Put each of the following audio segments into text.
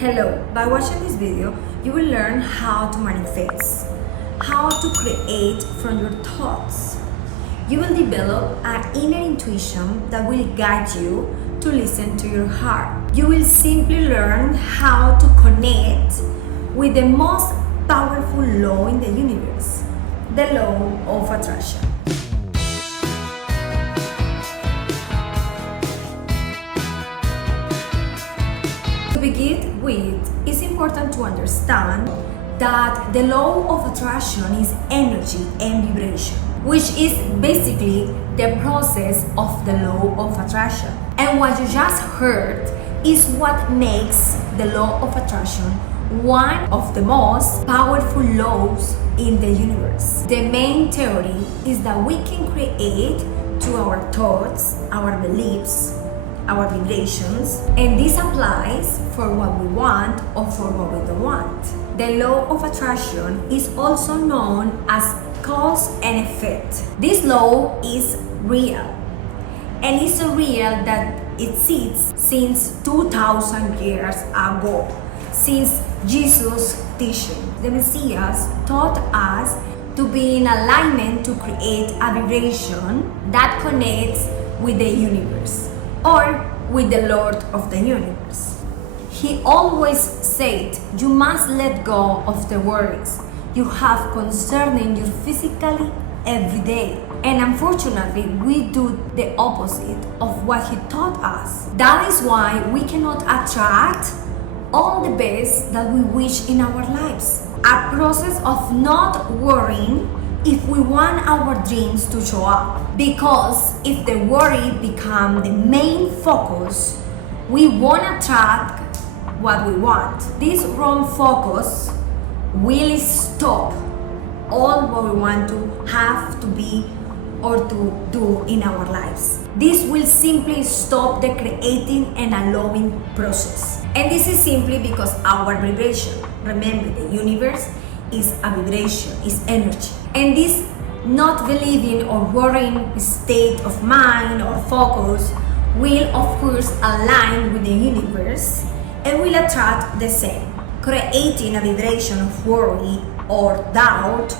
Hello, by watching this video, you will learn how to manifest, how to create from your thoughts. You will develop an inner intuition that will guide you to listen to your heart. You will simply learn how to connect with the most powerful law in the universe, the law of attraction. To begin with, it's important to understand that the law of attraction is energy and vibration, which is basically the process of the law of attraction. And what you just heard is what makes the law of attraction one of the most powerful laws in the universe. The main theory is that we can create through our thoughts, our beliefs, our vibrations, and this applies for what we want or for what we don't want. The law of attraction is also known as cause and effect. This law is real, and it's so real that it exists since 2000 years ago, since Jesus' teaching. The Messiah taught us to be in alignment to create a vibration that connects with the universe or with the Lord of the universe. He always said, you must let go of the worries you have concerning you physically every day. And unfortunately, we do the opposite of what he taught us. That is why we cannot attract all the best that we wish in our lives. A process of not worrying if we want our dreams to show up. Because if the worry becomes the main focus, we won't attract what we want. This wrong focus will stop all what we want to have, to be, or to do in our lives. This will simply stop the creating and allowing process. And this is simply because our vibration, remember, the universe is a vibration, is energy. And this not believing or worrying state of mind or focus will of course align with the universe and will attract the same. Creating a vibration of worry or doubt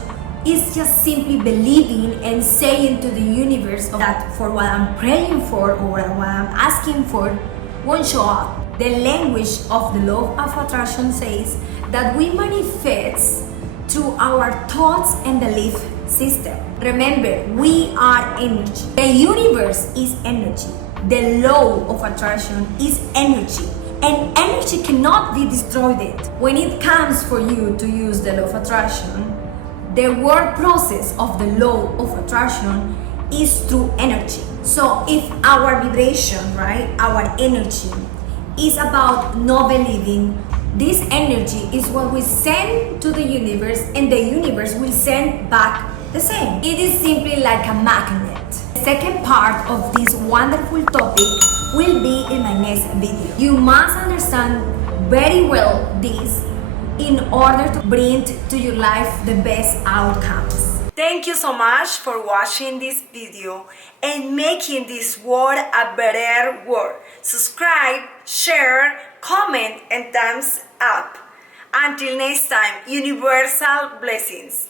is just simply believing and saying to the universe that for what I'm praying for or what I'm asking for won't show up. The language of the law of attraction says that we manifest through our thoughts and belief system. Remember, we are energy. The universe is energy. The law of attraction is energy. And energy cannot be destroyed. When it comes for you to use the law of attraction, the word process of the law of attraction is through energy. So if our vibration, right, our energy is about not believing, this energy is what we send to the universe, and the universe will send back the same. It is simply like a magnet. The second part of this wonderful topic will be in my next video. You must understand very well this in order to bring to your life the best outcomes. Thank you so much for watching this video and making this world a better world. Subscribe, share, comment, and thumbs up. Until next time, universal blessings.